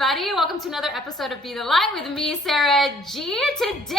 everybody. Welcome to another episode of Be the Light with me, Sarah G. Today,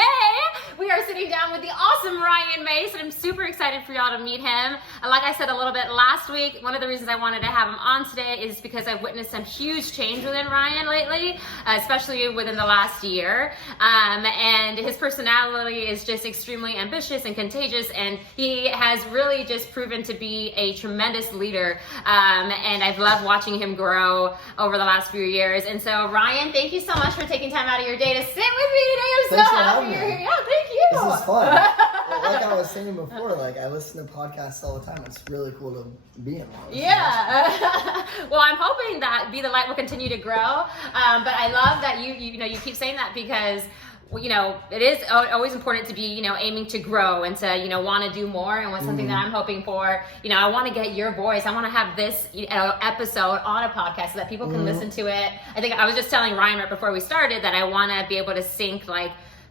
we are sitting down with the awesome Ryan Mase, and I'm super excited for y'all to meet him. Like I said a little bit last week, one of the reasons I wanted to have him on today is because I've witnessed some huge change within Ryan lately, especially within the last year. And his personality is just extremely ambitious and contagious, and he has really just proven to be a tremendous leader. And I've loved watching him grow over the last few years. And so, Ryan, thank you so much for taking time out of your day to sit with me today. I'm so happy you're here. Yeah, thank you. This is fun. Like I was saying before, like I listen to podcasts all the time. It's really cool to be in one. Yeah. Well, I'm hoping that Be the Light will continue to grow. But I love that you keep saying that because it is always important to be, aiming to grow and to, want to do more. And what's something that I'm hoping for, I want to get your voice. I want to have this episode on a podcast so that people can listen to it. I think I was just telling Ryan right before we started that I want to be able to sync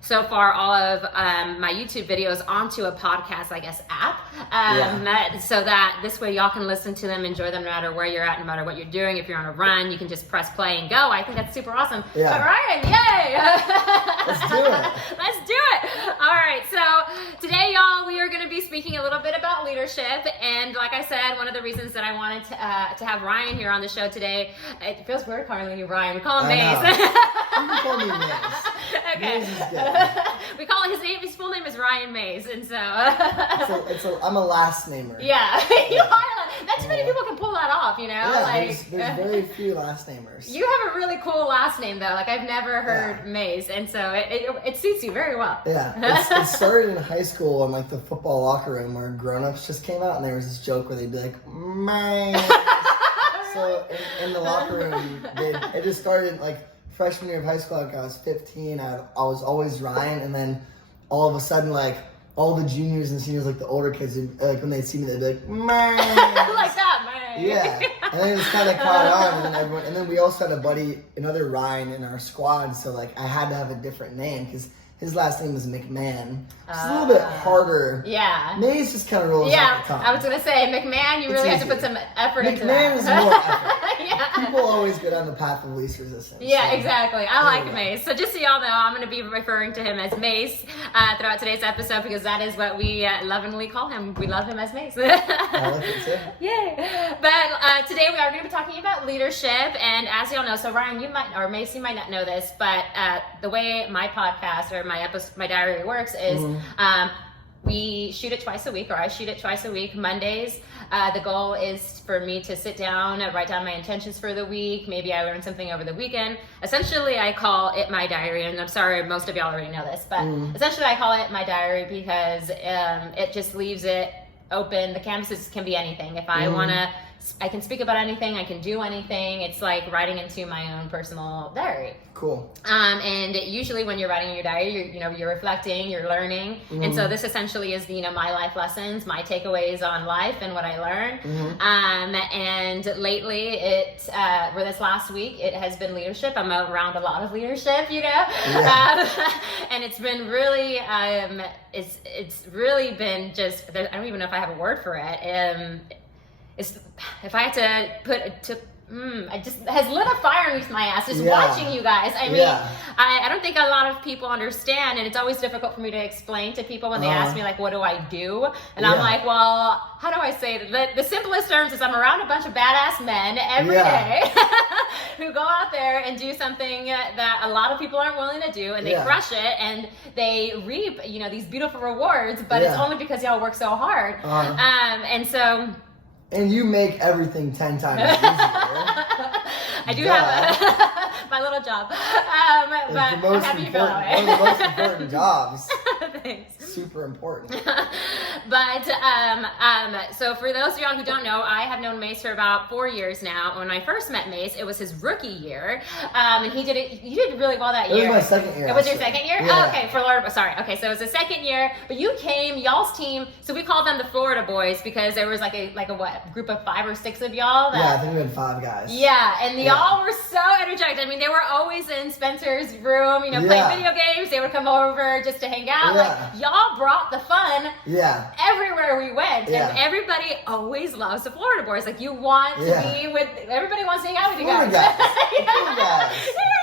so far all of my YouTube videos onto a podcast, app. So that this way y'all can listen to them, enjoy them no matter where you're at, no matter what you're doing. If you're on a run, you can just press play and go. I think that's super awesome. Yeah. All right, yay! Let's do it. Let's do it. All right, so today, y'all, we are going to be speaking a little bit about leadership. And like I said, one of the reasons that I wanted to have Ryan here on the show today, it feels weird calling you Ryan. We call him Mase. You can call me Mase. Okay. Mase is good. We call it his full name is Ryan Mase, and so I'm a last namer. Yeah, not too many people can pull that off, Yeah, there's very few last namers. You have a really cool last name though. I've never heard Mase, and so it suits you very well. Yeah, it started in high school in the football locker room where grown-ups just came out and there was this joke where they'd be like, Mase. So in the locker room, it just started freshman year of high school. I was 15. I was always Ryan, and then all of a sudden, all the juniors and seniors, the older kids, when they'd see me, they'd be like, "Man," like that, man. Yeah, and then it just kind of caught on, and then we also had a buddy, another Ryan, in our squad, so I had to have a different name because his last name was McMahon. It's a little bit harder. Yeah. Mase just kind of rolls off the tongue. I was going to say, McMahon, you really have to put some effort into that. McMahon is more effort. Yeah. People always go down the path of least resistance. Yeah, exactly. I like Mase. So just so y'all know, I'm going to be referring to him as Mase throughout today's episode because that is what we lovingly call him. We love him as Mase. I love it too. Yay. But today we are going to be talking about leadership. And as y'all know, so Ryan, Mase, you might not know this, but the way my podcast or my diary works is we shoot it twice a week, or I shoot it twice a week, Mondays. The goal is for me to sit down and write down my intentions for the week. Maybe I learned something over the weekend. Essentially, I call it my diary, and I'm sorry, most of y'all already know this, but essentially I call it my diary because it just leaves it open. The canvases can be anything. If I want to, I can speak about anything, I can do anything. It's like writing into my own personal diary. Cool. And usually when you're writing your diary, you're reflecting, you're learning. And so this essentially is, my life lessons, my takeaways on life and what I learned. And lately for this last week, it has been leadership. I'm around a lot of leadership, and it's been really, it's really been just, I don't even know if I have a word for it. If I had to put it just has lit a fire underneath my ass just watching you guys. I mean, I don't think a lot of people understand, and it's always difficult for me to explain to people when they ask me what do I do? And I'm like, well, how do I say it? The simplest terms is I'm around a bunch of badass men every day who go out there and do something that a lot of people aren't willing to do, and they crush it, and they reap these beautiful rewards, but it's only because y'all work so hard. And you make everything 10 times easier. I do have my little job. But I'm happy you feel that way. One of the most important jobs. Thanks. Super important. But so for those of y'all who don't know, I have known Mase for about 4 years now. When I first met Mase, it was his rookie year, and you did really well that year. It was my second year. It was your second year? Yeah. Oh, okay, sorry. Okay, so it was the second year, but you came, y'all's team. So we called them the Florida Boys because there was a group of 5 or 6 of y'all. I think we had 5 guys. Yeah, and y'all were so energized. I mean, they were always in Spencer's room, playing video games. They would come over just to hang out. Y'all all brought the fun everywhere we went. Yeah. And everybody always loves the Florida boys. Like, you want to be with, everybody wants to hang out with you guys.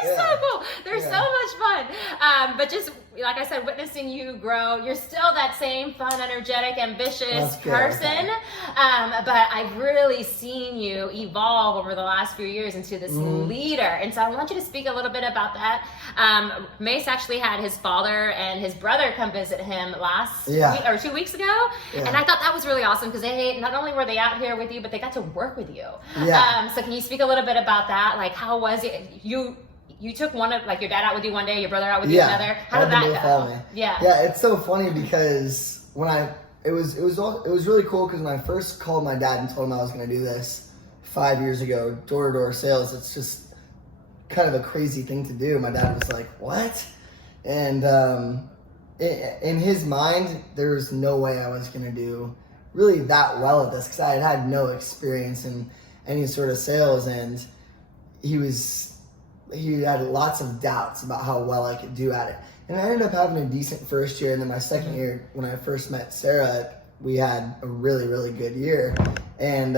They're so cool. They're so much fun. But just, like I said, witnessing you grow, you're still that same fun, energetic, ambitious person. But I've really seen you evolve over the last few years into this leader. And so I want you to speak a little bit about that. Mase actually had his father and his brother come visit him last week, or 2 weeks ago. And I thought that was really awesome because they not only were they out here with you, but they got to work with you. So can you speak a little bit about that? Like, how was it? You took one of, like, your dad out with you one day, your brother out with you another. How did that go? Yeah, it's so funny because it was really cool because when I first called my dad and told him I was going to do this 5 years ago, door-to-door sales, it's just kind of a crazy thing to do. My dad was like, what? And in his mind, there was no way I was going to do really that well at this because I had no experience in any sort of sales, and he had lots of doubts about how well I could do at it. And I ended up having a decent first year, and then my second year, when I first met Sarah, we had a really, really good year. And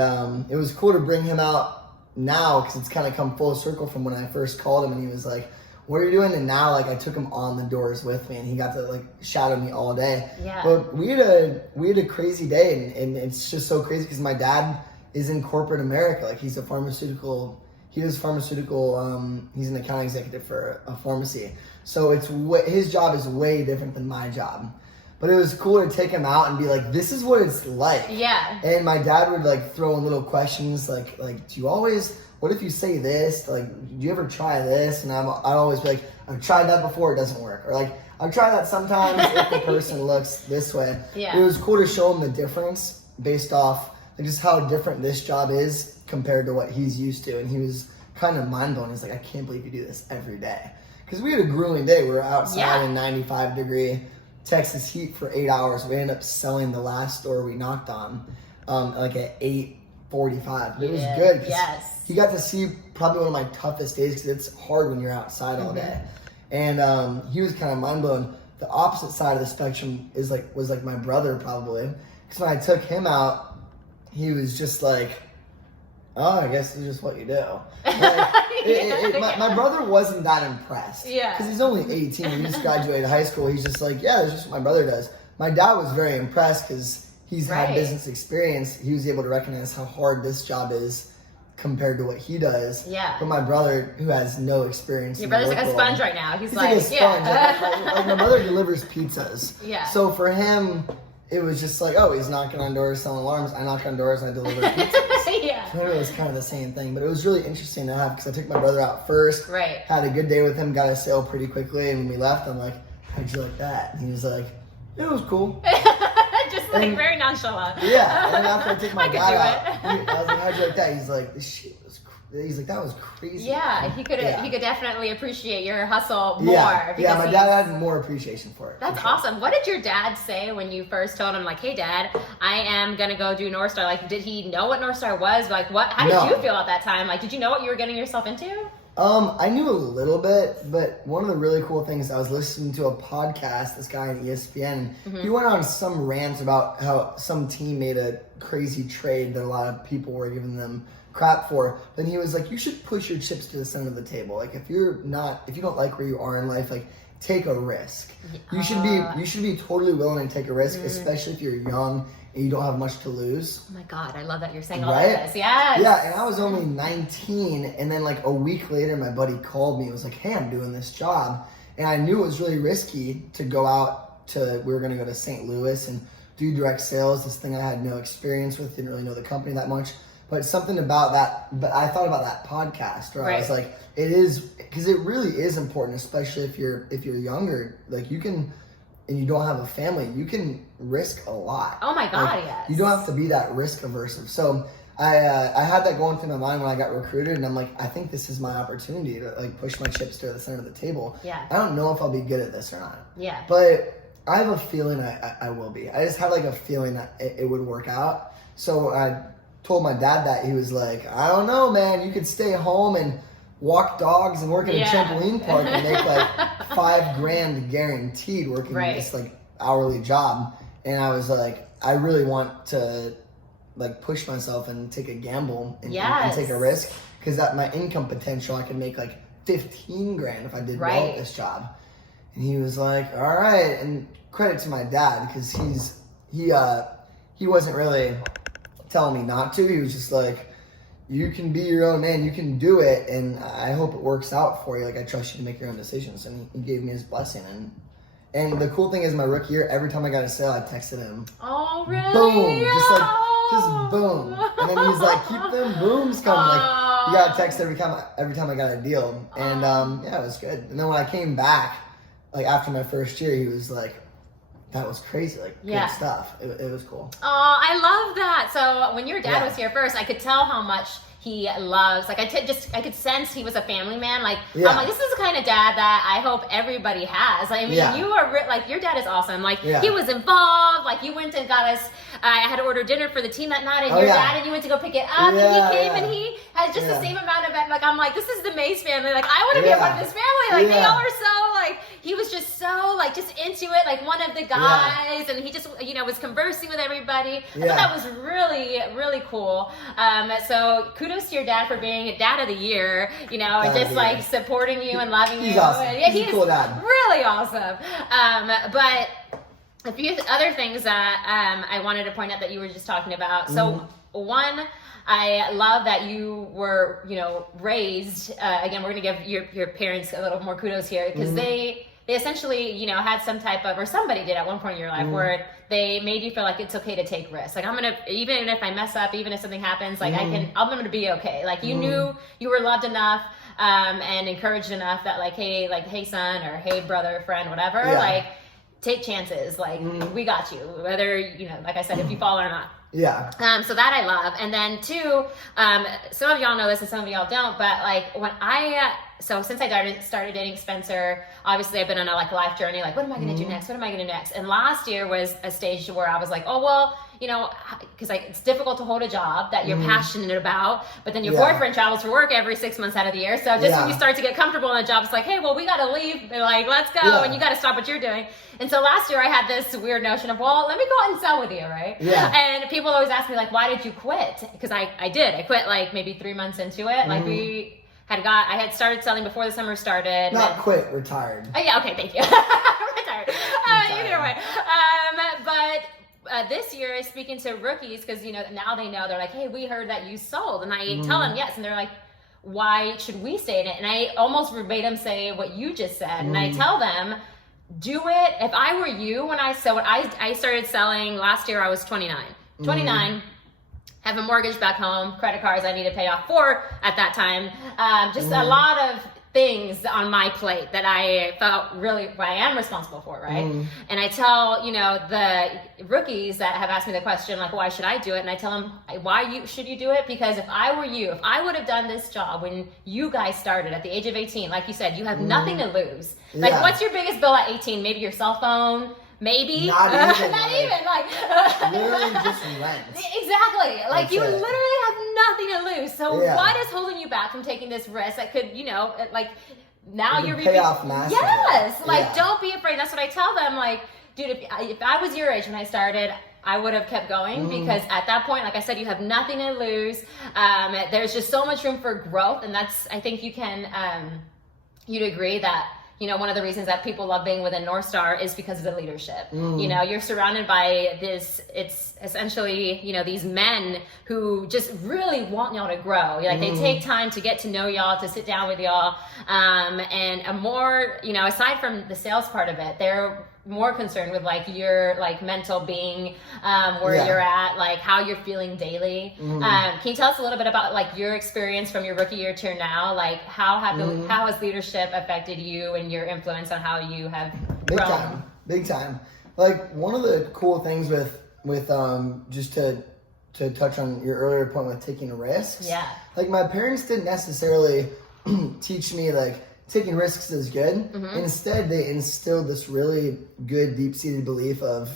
it was cool to bring him out now because it's kind of come full circle from when I first called him, and he was like, what are you doing? And now, like, I took him on the doors with me, and he got to, like, shadow me all day. But we had a crazy day, and it's just so crazy because my dad is in corporate America. Like, he's a pharmaceutical... He does pharmaceutical, he's an account executive for a pharmacy. So his job is way different than my job. But it was cool to take him out and be like, this is what it's like. Yeah. And my dad would, like, throw in little questions like, do you always, what if you say this? Like, do you ever try this? And I'd always be like, I've tried that before, it doesn't work. Or, like, I've tried that sometimes if the person looks this way. Yeah. It was cool to show him the difference based off just how different this job is compared to what he's used to. And he was kind of mind blown. He's like, I can't believe you do this every day. Because we had a grueling day. We were outside in 95-degree Texas heat for 8 hours. We ended up selling the last store we knocked on like at 8:45. It was good. He got to see probably one of my toughest days because it's hard when you're outside all day. And he was kind of mind blown. The opposite side of the spectrum was like my brother probably. Because when I took him out, he was just like, oh, I guess it's just what you do. Like, my brother wasn't that impressed. Because he's only 18. He just graduated high school. He's just like, yeah, that's just what my brother does. My dad was very impressed because he's had business experience. He was able to recognize how hard this job is compared to what he does. But my brother, who has no experience. Your brother's like a sponge right now. He's like a sponge. Like my brother delivers pizzas. So for him, it was just like, oh, he's knocking on doors, selling alarms. I knock on doors and I deliver pizzas. For him, it was kind of the same thing. But it was really interesting to have because I took my brother out first. Had a good day with him, got a sale pretty quickly. And when we left, I'm like, how'd you like that? And he was like, it was cool. Just like very nonchalant. And then after I took my dad out, I was like, how'd you like that? He's like, this shit was crazy. He's like, that was crazy. He could definitely appreciate your hustle more. My dad had more appreciation for it. That's awesome. What did your dad say when you first told him, like, hey, Dad, I am going to go do North Star? Like, did he know what North Star was? Like, how did you feel at that time? Like, did you know what you were getting yourself into? I knew a little bit, but one of the really cool things, I was listening to a podcast, this guy on ESPN, he went on some rant about how some team made a crazy trade that a lot of people were giving them crap for. Then he was like, you should push your chips to the center of the table. Like, if you don't like where you are in life, like, take a risk. You should be totally willing to take a risk, especially if you're young and you don't have much to lose. Oh my God, I love that you're saying all of this. Yes. Yeah, and I was only 19, and then like a week later, my buddy called me and was like, hey, I'm doing this job. And I knew it was really risky to go out we were going to go to St. Louis and do direct sales, this thing I had no experience with, didn't really know the company that much. But something about that, but I thought about that podcast where I was like, it is, because it really is important, especially if you're younger, like you can, and you don't have a family, you can risk a lot. Oh my God, yes. You don't have to be that risk averse. So I had that going through my mind when I got recruited, and I'm like, I think this is my opportunity to like push my chips to the center of the table. I don't know if I'll be good at this or not. But I have a feeling I will be. I just had like a feeling that it would work out. So I told my dad that. He was like, I don't know, man, you could stay home and walk dogs and work at a trampoline park and make like $5,000 guaranteed working this like hourly job, and I was like, I really want to like push myself and take a gamble and take a risk, because at my income potential, I could make like 15 grand if I did well at this job. And he was like, all right. And credit to my dad, because he wasn't really telling me not to. He was just like, you can be your own man, you can do it, and I hope it works out for you. Like, I trust you to make your own decisions. And he gave me his blessing. And the cool thing is, my rookie year, every time I got a sale, I texted him. Oh, really? Boom. Just boom. And then he's like, keep them booms coming. Like, you got a text every time I got a deal. And yeah, it was good. And then when I came back, like after my first year, he was like, that was crazy, like good stuff. It was cool. Oh, I love that. So when your dad was here first, I could tell how much he loves, like I could sense he was a family man. Like I'm like, this is the kind of dad that I hope everybody has. I mean, you are like, your dad is awesome. Like he was involved. Like you went and got us. I had to order dinner for the team that night, and your dad and you went to go pick it up, and he came and he has just the same amount of like. I'm like, this is the Mase family. Like I want to be a part of this family. Like they all are so like. He was just so like just into it, like one of the guys, and he just was conversing with everybody. I thought that was really really cool. So kudos to your dad for being a dad of the year. Just like supporting you and loving you. Awesome. He's a cool dad. Really awesome. But a few other things that I wanted to point out that you were just talking about. So one, I love that you were, raised. Again, we're going to give your parents a little more kudos here, because they essentially, had some type of, or somebody did at one point in your life where they made you feel like it's okay to take risks. Like even if I mess up, even if something happens, like I'm going to be okay. Like you knew you were loved enough and encouraged enough that like, hey son, or hey brother, friend, whatever, like take chances. Like we got you, whether, like I said, if you fall or not. Yeah. So that I love. And then two, some of y'all know this and some of y'all don't, but like when so since I started dating Spencer, obviously I've been on a like life journey, like what am I going to do next? What am I going to do next? And last year was a stage where I was like, oh, well, because like it's difficult to hold a job that you're passionate about, but then your boyfriend travels for work every 6 months out of the year. So just when you start to get comfortable in a job, it's like, hey, well, we got to leave. And like, let's go. And you got to stop what you're doing. And so last year I had this weird notion of, well, let me go out and sell with you, right? Yeah. And people always ask me like, why did you quit? Because I did. I quit like maybe 3 months into it. Like I had started selling before the summer started. Not quit, retired. Oh yeah, okay, thank you. Retired. Either way. But this year, speaking to rookies, because now they know, they're like, hey, we heard that you sold, and I tell them yes, and they're like, why should we stay in it? And I almost verbatim say what you just said, and I tell them, do it. If I were you, when I started selling last year, I was 29. 29. Have a mortgage back home, credit cards I need to pay off for at that time. Just a lot of things on my plate that I felt really I am responsible for, right? And I tell, the rookies that have asked me the question, like, why should I do it? And I tell them, why should you do it? Because if I were you, if I would have done this job when you guys started at the age of 18, like you said, you have nothing to lose. Like, what's your biggest bill at 18? Maybe your cell phone? Maybe not even like literally just rent. Exactly. Like you literally have nothing to lose. So what is holding you back from taking this risk that could, like now you're pay off massively. Yes. Like don't be afraid. That's what I tell them. Like, dude, if I was your age when I started, I would have kept going because at that point, like I said, you have nothing to lose. There's just so much room for growth, and that's I think you can you'd agree that. One of the reasons that people love being within North Star is because of the leadership. You're surrounded by it's essentially, these men who just really want y'all to grow. Like they take time to get to know y'all, to sit down with y'all. And a more, aside from the sales part of it, they're more concerned with like your like mental being, where you're at, like how you're feeling daily. Can you tell us a little bit about like your experience from your rookie year to now? Like how has leadership affected you and your influence on how you have grown? Big time. Like one of the cool things with just to touch on your earlier point with taking risks. Yeah. Like my parents didn't necessarily teach me like taking risks is good. Instead, they instilled this really good, deep-seated belief of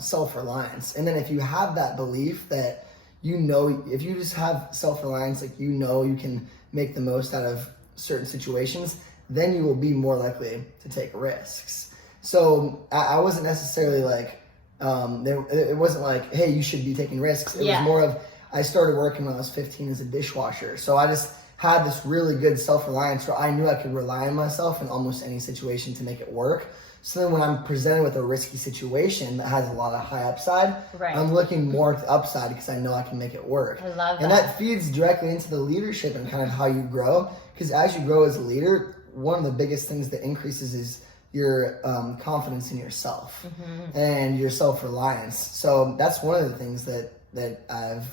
self-reliance. And then if you have that belief that if you just have self-reliance, like you can make the most out of certain situations, then you will be more likely to take risks. So I wasn't necessarily like, it wasn't like, hey, you should be taking risks. It was more of, I started working when I was 15 as a dishwasher. So I just had this really good self-reliance where I knew I could rely on myself in almost any situation to make it work. So then when I'm presented with a risky situation that has a lot of high upside, I'm looking more at the upside because I know I can make it work. I love that. And that feeds directly into the leadership and kind of how you grow. Because as you grow as a leader, one of the biggest things that increases is your confidence in yourself and your self-reliance. So that's one of the things that I've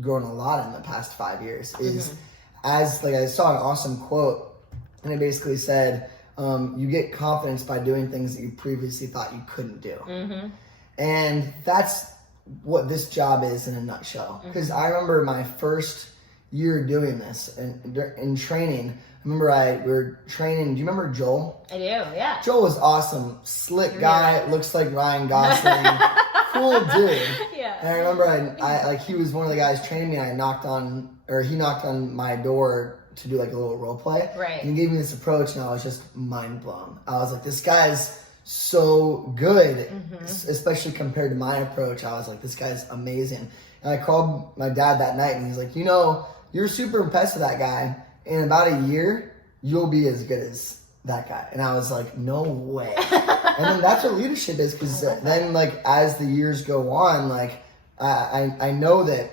grown a lot in the past 5 years is as like I saw an awesome quote and it basically said, you get confidence by doing things that you previously thought you couldn't do. And that's what this job is in a nutshell. Because I remember my first year doing this and in training, I remember we were training. Do you remember Joel? I do, yeah. Joel was awesome. Slick guy, looks like Ryan Gosling. Cool dude. Yeah. And I remember I like he was one of the guys training me and he knocked on my door to do like a little role play. Right. And he gave me this approach and I was just mind blown. I was like, this guy's so good, especially compared to my approach. I was like, this guy's amazing. And I called my dad that night and he's like, you're super impressed with that guy. In about a year, you'll be as good as that guy. And I was like, no way. And then that's what leadership is, because then like as the years go on, like I know that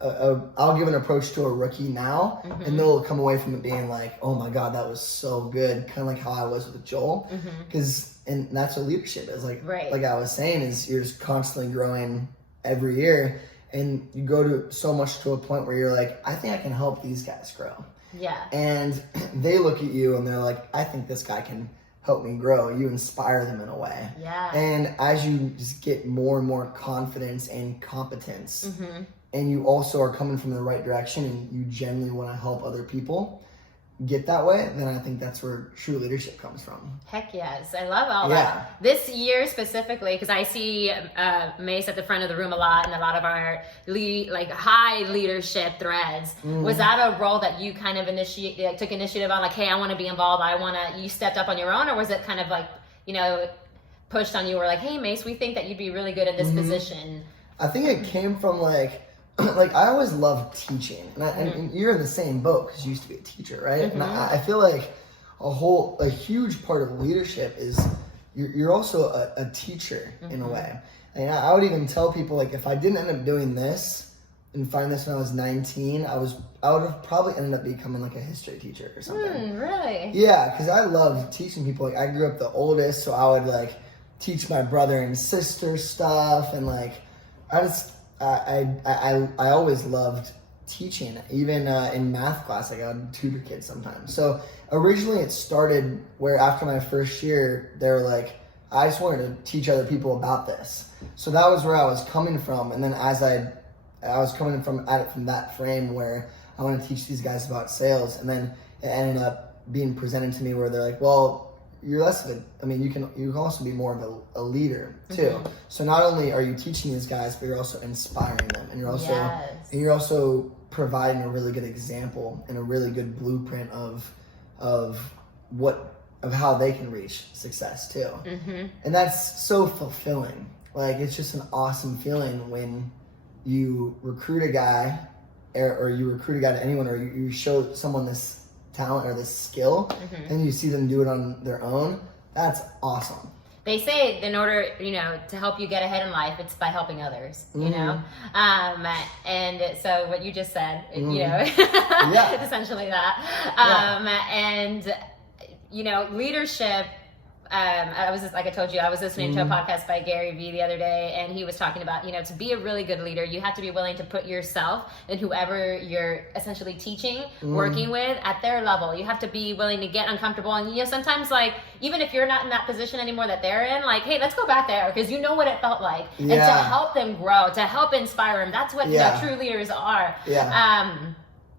I'll give an approach to a rookie now and they'll come away from it being like, oh my God, that was so good. Kind of like how I was with Joel. And that's what leadership is. Like I was saying, is you're just constantly growing every year. And you go to so much to a point where you're like, I think I can help these guys grow. Yeah. And they look at you and they're like, I think this guy can help me grow. You inspire them in a way. Yeah. And as you just get more and more confidence and competence, and you also are coming from the right direction and you genuinely want to help other people get that way, then I think that's where true leadership comes from. Heck yes. I love all that. This year specifically, because I see Mase at the front of the room a lot and a lot of our high leadership threads. Was that a role that you kind of took initiative on? Like, hey, I want to be involved. You stepped up on your own? Or was it kind of like, pushed on you? Or like, hey, Mase, we think that you'd be really good in this position? I think it came from like I always loved teaching, and you're in the same boat because you used to be a teacher, right? And I feel like a huge part of leadership is you're also a teacher in a way. And I would even tell people, like, if I didn't end up doing this and find this when I was 19, I would have probably ended up becoming like a history teacher or something. Really? Yeah, because I love teaching people. Like, I grew up the oldest, so I would like teach my brother and sister stuff, and like I always loved teaching, even in math class. I would tutor kids sometimes. So originally it started where after my first year, they were like, I just wanted to teach other people about this. So that was where I was coming from. And then as I was coming from that frame where I want to teach these guys about sales. And then it ended up being presented to me where they're like, well, you're less of you can also be more of a leader too. So not only are you teaching these guys, but you're also inspiring them, and you're also providing a really good example and a really good blueprint of how they can reach success too. And that's so fulfilling. Like, it's just an awesome feeling when you recruit a guy or you recruit a guy to anyone, or you show someone this talent or this skill and you see them do it on their own. That's awesome. They say in order, to help you get ahead in life, it's by helping others, and so what you just said, it's essentially that. And, leadership, like I told you, I was listening to a podcast by Gary Vee the other day, and he was talking about, to be a really good leader, you have to be willing to put yourself and whoever you're essentially teaching, working with, at their level. You have to be willing to get uncomfortable. And, sometimes, like, even if you're not in that position anymore that they're in, like, hey, let's go back there, because you know what it felt like. And to help them grow, to help inspire them, that's what true leaders are.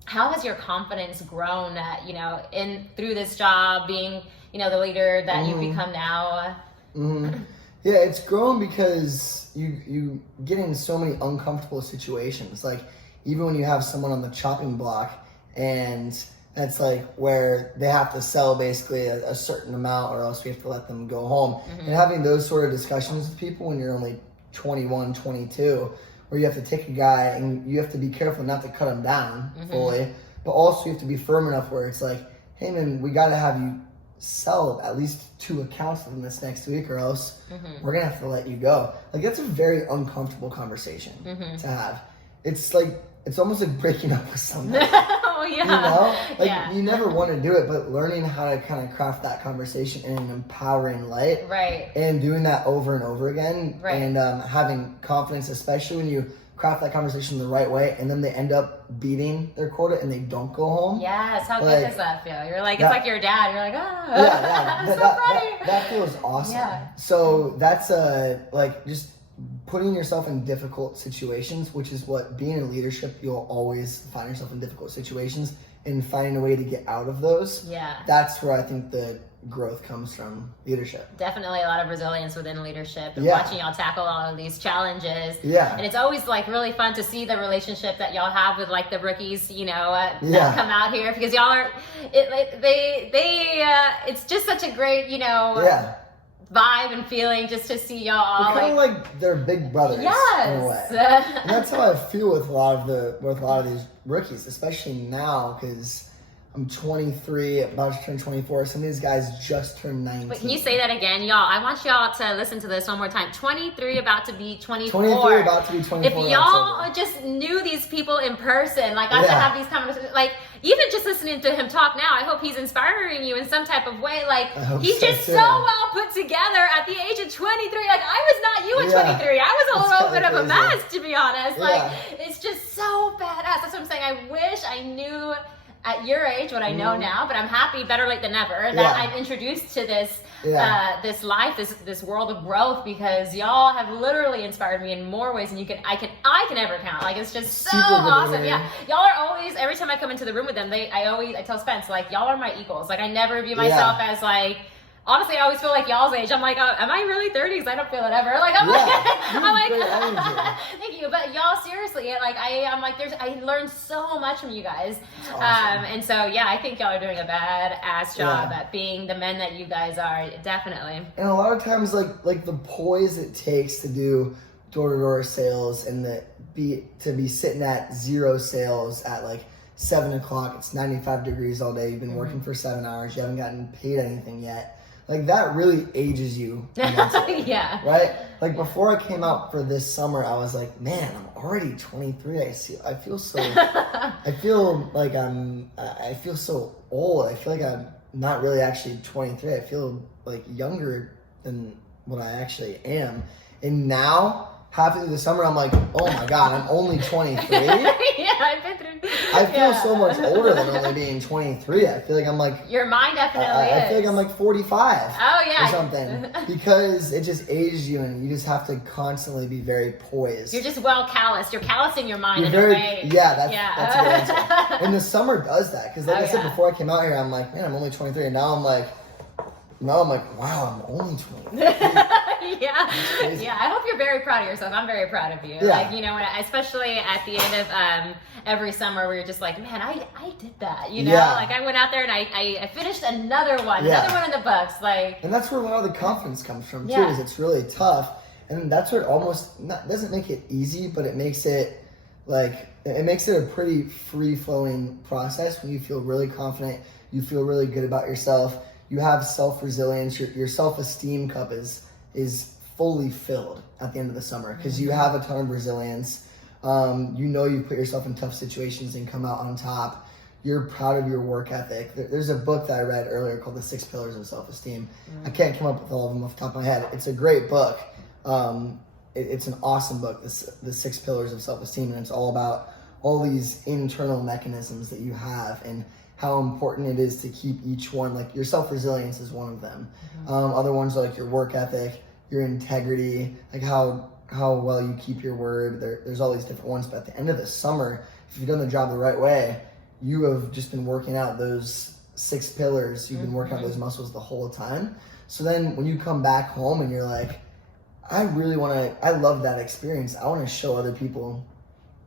How has your confidence grown, through this job, being the leader that you've become now? Yeah, it's grown because you get in so many uncomfortable situations. Like, even when you have someone on the chopping block and That's like where they have to sell basically a certain amount or else we have to let them go home. And having those sort of discussions with people when you're only 21, 22, where you have to take a guy and you have to be careful not to cut him down fully, but also you have to be firm enough where it's like, hey man, we got to have you sell at least 2 accounts within this next week or else we're going to have to let you go. Like that's a very uncomfortable conversation to have. It's like, it's almost like breaking up with somebody. Oh, yeah. You know? Like, you never want to do it, but learning how to kind of craft that conversation in an empowering light. Right. And doing that over and over again. Right. And having confidence, especially when you craft that conversation the right way and then they end up beating their quota and they don't go home. Yes. How good does that feel? You're like, that, it's like your dad. You're like, oh. Yeah. I'm so funny. That feels awesome. Yeah. So that's like just putting yourself in difficult situations, which is what being in leadership, you'll always find yourself in difficult situations and finding a way to get out of those. Yeah. That's where I think the growth comes from leadership. Definitely a lot of resilience within leadership and watching y'all tackle all of these challenges. Yeah. And it's always like really fun to see the relationship that y'all have with like the rookies, you know, that come out here because y'all are, it's just such a great, you know, vibe and feeling just to see y'all all kind of like their big brothers in a way. And that's how I feel with a lot of these rookies, especially now because I'm 23, about to turn 24. Some of these guys just turned 19. But can you say that again, y'all? I want y'all to listen to this one more time. 23, about to be 24. 23, about to be 24. If y'all just knew these people in person, like got to have these conversations, like even just listening to him talk now, I hope he's inspiring you in some type of way. Like he's just so well put together at the age of 23. Like I was not you at 23. I was a little bit of a mess, to be honest. Like it's just so badass. That's what I'm saying. I wish I knew at your age what I know now, but I'm happy, better late than never, that I'm introduced to this this life, this world of growth, because y'all have literally inspired me in more ways than I can ever count. Like it's just so awesome. Yeah, y'all are always, every time I come into the room with them, I tell Spence, like, y'all are my equals. Like I never view myself as like, honestly, I always feel like y'all's age. I'm like, oh, am I really 30? Because I don't feel it ever. Like, I'm like, thank you. But y'all, seriously, like, I'm like, I learned so much from you guys. Awesome. And so, yeah, I think y'all are doing a badass job at being the men that you guys are, definitely. And a lot of times, like the poise it takes to do door-to-door sales and to be sitting at 0 sales at like 7 o'clock, it's 95 degrees all day, you've been working for 7 hours, you haven't gotten paid anything yet. Like that really ages you. Yeah. Right? Like before I came out for this summer, I was like, man, I'm already 23. I feel so I feel so old. I feel like I'm not really actually 23. I feel like younger than what I actually am. And now, halfway through the summer, I'm like, oh my God, I'm only 23. I've been through. I feel so much older than only being 23. I feel like I'm like... Your mind definitely is. I feel like I'm like 45. Oh, yeah. Or something. Because it just ages you and you just have to constantly be very poised. You're just well calloused. You're callousing your mind in a way. Yeah, that's a good answer. And the summer does that. Because like I said before I came out here, I'm like, man, I'm only 23. And now I'm like, wow, I'm only 23. Yeah. I hope you're very proud of yourself. I'm very proud of you. Yeah. Like, you know, especially at the end of every summer where you're just like, man, I did that. You know, like I went out there and I finished another one in the books. Like, and that's where a lot of the confidence comes from too. Is it's really tough, and that's what doesn't make it easy, but it makes it a pretty free flowing process when you feel really confident. You feel really good about yourself. You have self-resilience. Your self-esteem cup is fully filled at the end of the summer because you have a ton of resilience. You know you put yourself in tough situations and come out on top. You're proud of your work ethic. There's a book that I read earlier called The 6 Pillars of Self-Esteem. I can't come up with all of them off the top of my head. It's a great book. It's an awesome book, The 6 Pillars of Self-Esteem, and it's all about all these internal mechanisms that you have and how important it is to keep each one. Like your self-resilience is one of them. Other ones are like your work ethic, your integrity, like how well you keep your word. There's all these different ones, but at the end of the summer, if you've done the job the right way, you have just been working out those 6 pillars. You've been working out those muscles the whole time. So then when you come back home and you're like, I love that experience. I want to show other people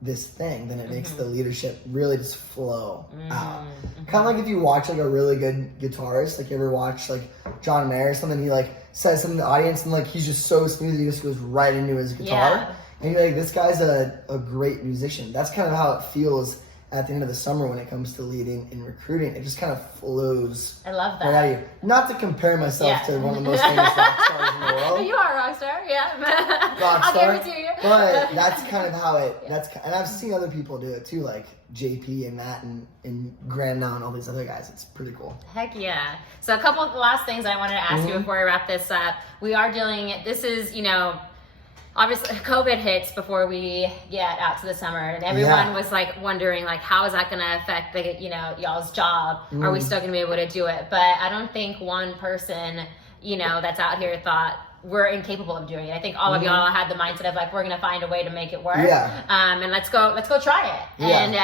this thing, then it makes the leadership really just flow out. Kind of like if you watch like a really good guitarist, like you ever watch like John Mayer or something, he like says something to the audience and like he's just so smooth, he just goes right into his guitar. And you're like, this guy's a great musician. That's kind of how it feels at the end of the summer when it comes to leading and recruiting. It just kind of flows. I love that. Right out of you. Not to compare myself to one of the most famous rock stars in the world. You are a rock star, yeah. Rock I'll star. give it to you. But that's kind of how it, and I've seen other people do it too, like JP and Matt and Graham now and all these other guys. It's pretty cool. Heck yeah. So a couple of the last things I wanted to ask you before we wrap this up. We are this is, obviously COVID hits before we get out to the summer, and everyone was like wondering like, how is that going to affect the, y'all's job? Are we still going to be able to do it? But I don't think one person, that's out here thought we're incapable of doing it. I think all of y'all had the mindset of like, we're going to find a way to make it work. And let's go try it. And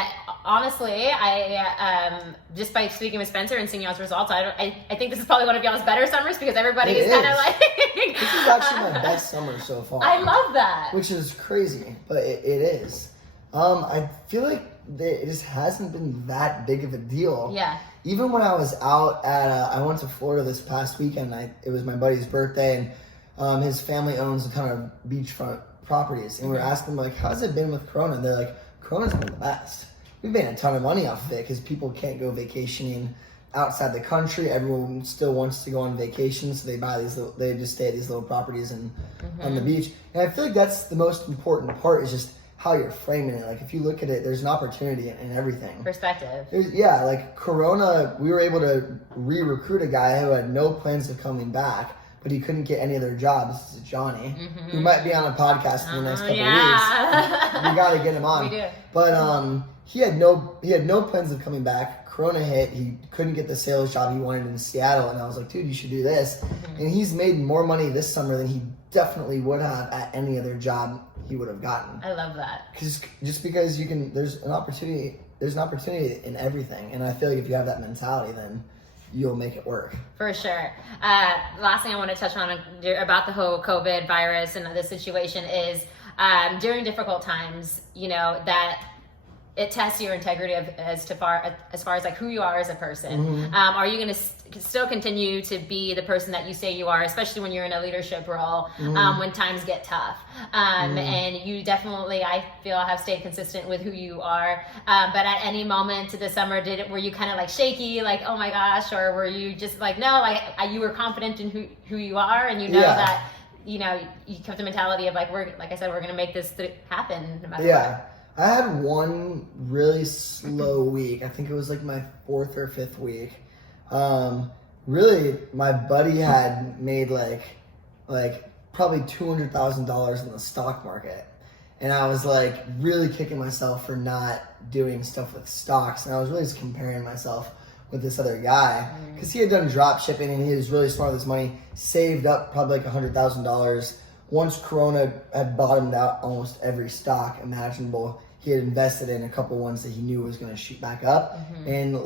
honestly, I just by speaking with Spencer and seeing y'all's results, I think this is probably one of y'all's better summers because everybody is kind of like. This is actually my best summer so far. I love that. Which is crazy, but it is. I feel like it just hasn't been that big of a deal. Yeah. Even when I was out at, I went to Florida this past weekend. It was my buddy's birthday, and his family owns a ton of beachfront properties. And we were asking them, like, how's it been with Corona? And they're like, Corona's been the best. We've made a ton of money off of it because people can't go vacationing outside the country. Everyone still wants to go on vacation, so they just stay at these little properties and on the beach. And I feel like that's the most important part, is just how you're framing it. Like if you look at it, there's an opportunity in everything. Perspective. Like Corona, we were able to re-recruit a guy who had no plans of coming back, but he couldn't get any other jobs. This is Johnny, who might be on a podcast in the next couple of weeks. We got to get him on. We do. But he had no plans of coming back. Corona hit. He couldn't get the sales job he wanted in Seattle, and I was like, dude, you should do this. And he's made more money this summer than he definitely would have at any other job he would have gotten. I love that. Just because there's an opportunity in everything, and I feel like if you have that mentality, then you'll make it work. For sure. Last thing I want to touch on about the whole COVID virus and the situation is during difficult times, that it tests your integrity as far as like who you are as a person. Are you going to still continue to be the person that you say you are, especially when you're in a leadership role, when times get tough? And you definitely, I feel, have stayed consistent with who you are. But at any moment this summer, were you kind of like shaky, like, oh my gosh, or were you just like, no, like you were confident in who you are, and that, you kept the mentality of like, like I said, we're going to make this happen no matter what. I had one really slow week. I think it was like my 4th or 5th week. Really, my buddy had made like probably $200,000 in the stock market. And I was like really kicking myself for not doing stuff with stocks. And I was really just comparing myself with this other guy because he had done drop shipping and he was really smart with his money, saved up probably like $100,000. Once Corona had bottomed out almost every stock imaginable, he had invested in a couple ones that he knew was going to shoot back up. And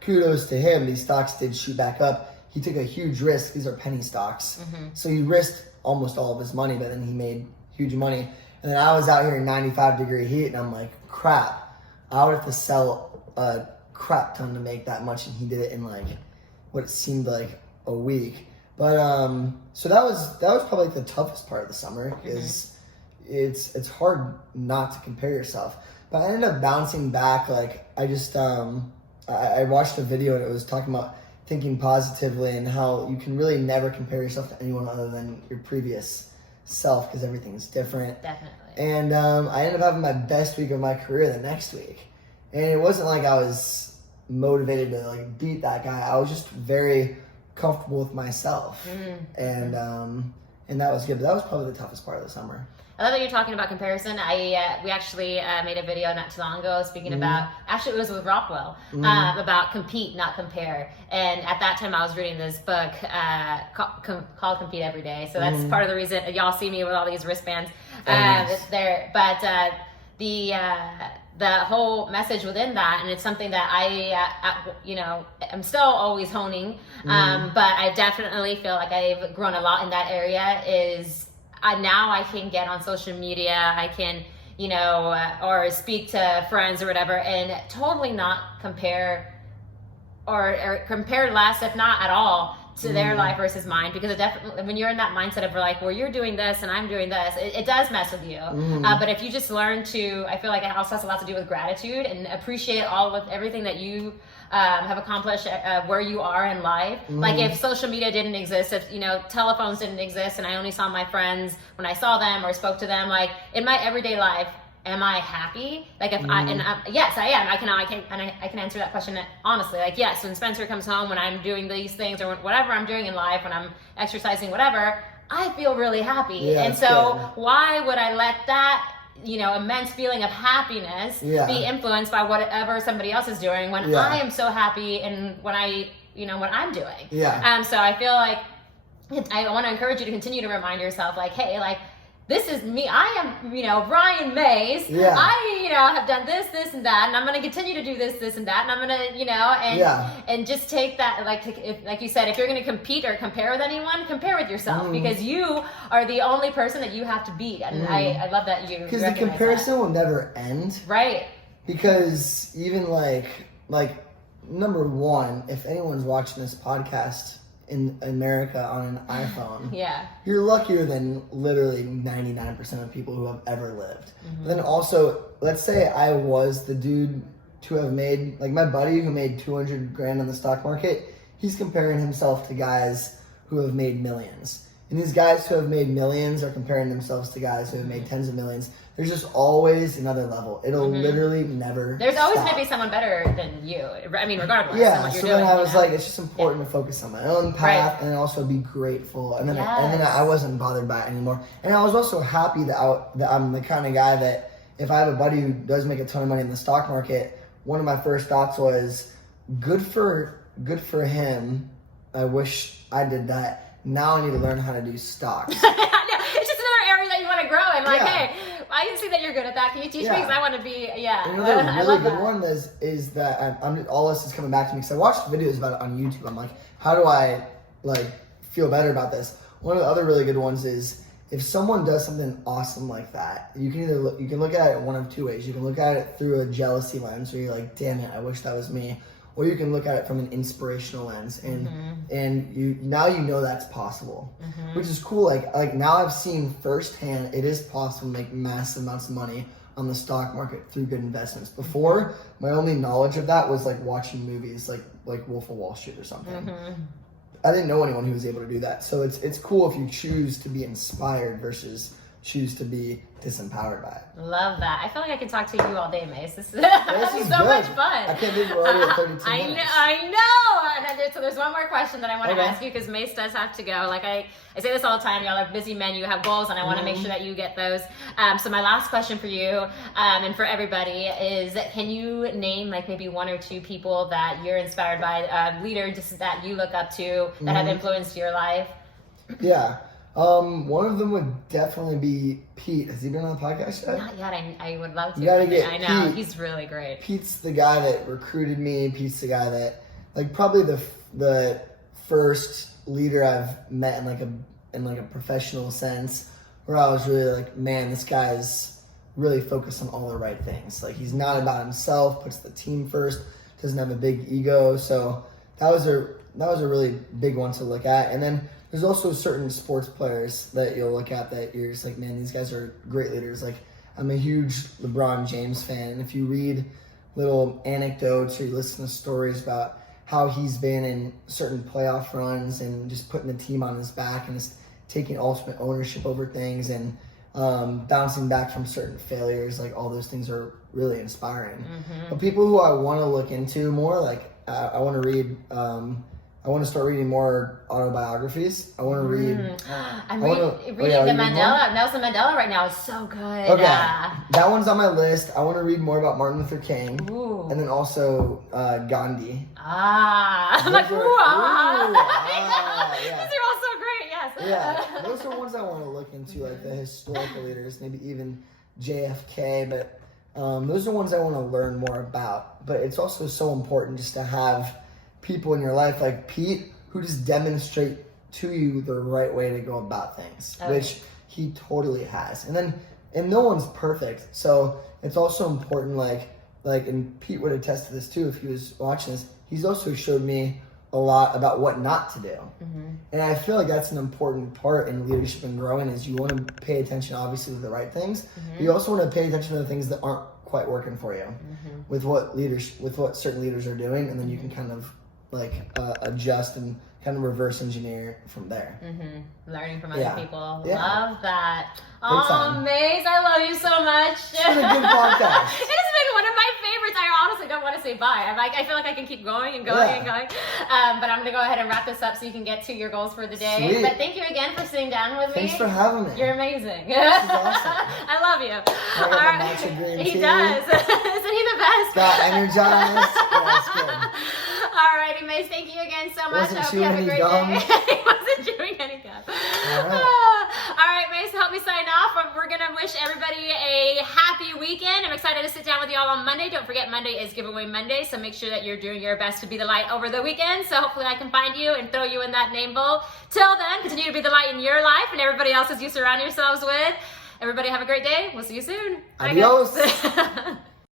kudos to him, these stocks did shoot back up. He took a huge risk. These are penny stocks. So he risked almost all of his money, but then he made huge money. And then I was out here in 95-degree heat, and I'm like, crap, I would have to sell a crap ton to make that much. And he did it in like what it seemed like a week. But so that was probably the toughest part of the summer because it's hard not to compare yourself. But I ended up bouncing back. Like I just I watched a video and it was talking about thinking positively and how you can really never compare yourself to anyone other than your previous self because everything's different. Definitely. And I ended up having my best week of my career the next week. And it wasn't like I was motivated to like beat that guy. I was just very comfortable with myself. And that was good. But that was probably the toughest part of the summer. I love that you're talking about comparison. We actually made a video not too long ago speaking about, actually it was with Rockwell, about compete, not compare. And at that time I was reading this book called Compete Every Day. So that's part of the reason y'all see me with all these wristbands there. But the whole message within that, and it's something that I'm still always honing, but I definitely feel like I've grown a lot in that area, is now I can get on social media, I can, or speak to friends or whatever, and totally not compare or compare less, if not at all, to their life versus mine, because it definitely, when you're in that mindset of like, well, you're doing this and I'm doing this, it does mess with you. But if you just learn to, I feel like it also has a lot to do with gratitude and appreciate everything that you have accomplished where you are in life. Like if social media didn't exist, if telephones didn't exist, and I only saw my friends when I saw them or spoke to them, like in my everyday life, am I happy? Like if yes, I am. I can answer that question honestly. Like yes, when Spencer comes home, when I'm doing these things or whatever I'm doing in life, when I'm exercising, whatever, I feel really happy. Yeah, and so why would I let that immense feeling of happiness be influenced by whatever somebody else is doing when I am so happy and when what I'm doing? So I feel like I want to encourage you to continue to remind yourself, like, hey, like, this is me. I am, Brian Mase. I, have done this, and that, and I'm going to continue to do this, and that, and I'm going to, and just take that, like you said, if you're going to compete or compare with anyone, compare with yourself, because you are the only person that you have to beat. And I love that you because the comparison will never end. Right. Because even like number one, if anyone's watching this podcast in America on an iPhone, you're luckier than literally 99% of people who have ever lived. Then also, let's say I was the dude to have made, like my buddy who made 200 grand on the stock market, he's comparing himself to guys who have made millions. And these guys who have made millions are comparing themselves to guys who have made tens of millions. There's just always another level. It'll literally never There's always stop. going to be someone better than you. I mean, regardless of what you're so doing. Then I was like, it's just important to focus on my own path and also be grateful. And then I wasn't bothered by it anymore. And I was also happy that I'm the kind of guy that if I have a buddy who does make a ton of money in the stock market, one of my first thoughts was, good for him. I wish I did that. Now I need to learn how to do stocks. It's just another area that you want to grow in. Like, hey, I can see that you're good at that. Can you teach me? Because I want to be, Another really good one is that all this is coming back to me because I watched videos about it on YouTube. I'm like, how do I feel better about this? One of the other really good ones is if someone does something awesome like that, you can look at it one of two ways. You can look at it through a jealousy lens where you're like, damn it, I wish that was me. Or you can look at it from an inspirational lens, and you know that's possible, which is cool. Like now I've seen firsthand it is possible to make massive amounts of money on the stock market through good investments. Before, my only knowledge of that was like watching movies like Wolf of Wall Street or something. I didn't know anyone who was able to do that. So it's cool if you choose to be inspired versus choose to be disempowered by it. Love that. I feel like I could talk to you all day, Mase. This is so much fun. I can't believe we're already at 32 minutes. I know. And so there's one more question that I want to ask you because Mase does have to go. Like I say this all the time. Y'all are busy men. You have goals, and I want to make sure that you get those. So my last question for you and for everybody is: can you name like maybe one or two people that you're inspired by, leaders that you look up to that have influenced your life? Yeah. One of them would definitely be Pete. Has he been on the podcast yet? Not yet. I would love to. You gotta get I know. Pete. He's really great. Pete's the guy that recruited me. Pete's the guy that, probably the first leader I've met in a professional sense, where I was really like, man, this guy's really focused on all the right things. Like he's not about himself, puts the team first, doesn't have a big ego. So that was a really big one to look at. And then there's also certain sports players that you'll look at that you're just like, man, these guys are great leaders. Like, I'm a huge LeBron James fan. And if you read little anecdotes or you listen to stories about how he's been in certain playoff runs and just putting the team on his back and just taking ultimate ownership over things and bouncing back from certain failures, like all those things are really inspiring. But people who I want to look into more, I want to read... I want to start reading more autobiographies. I want to read... I'm reading the Nelson Mandela right now. It's so good. Okay. That one's on my list. I want to read more about Martin Luther King. Ooh. And then also Gandhi. I'm like, Yeah. These are all so great, yes. Yeah, those are ones I want to look into, like the historical leaders, maybe even JFK. But those are ones I want to learn more about. But it's also so important just to have people in your life like Pete who just demonstrate to you the right way to go about things, which he totally has. And then and no one's perfect. So it's also important, and Pete would attest to this too if he was watching this. He's also showed me a lot about what not to do. And I feel like that's an important part in leadership and growing is you want to pay attention, obviously, to the right things. But you also want to pay attention to the things that aren't quite working for you with what certain leaders are doing, and then you can kind of adjust and kind of reverse engineer from there. Learning from other people. Yeah. Love that. time. Mase, I love you so much. It's been a good podcast. It's been one of my favorites. I honestly don't want to say bye. I feel like I can keep going and going and going. But I'm going to go ahead and wrap this up so you can get to your goals for the day. Sweet. But thank you again for sitting down with me. Thanks for having me. You're amazing. This is awesome. I love you. I got my matcha green He tea. does. Isn't he the best? Got energized. Yeah, it's good. Alrighty, Mase, thank you again so much. Wasn't I hope you have a chewing great any gum. day. He wasn't chewing any gum. Alright, Mase, help me sign off. We're going to wish everybody a happy weekend. I'm excited to sit down with y'all on Monday. Don't forget, Monday is Giveaway Monday, so make sure that you're doing your best to be the light over the weekend. So hopefully I can find you and throw you in that name bowl. Till then, continue to be the light in your life and everybody else's you surround yourselves with. Everybody have a great day. We'll see you soon. Bye, Adios. guys.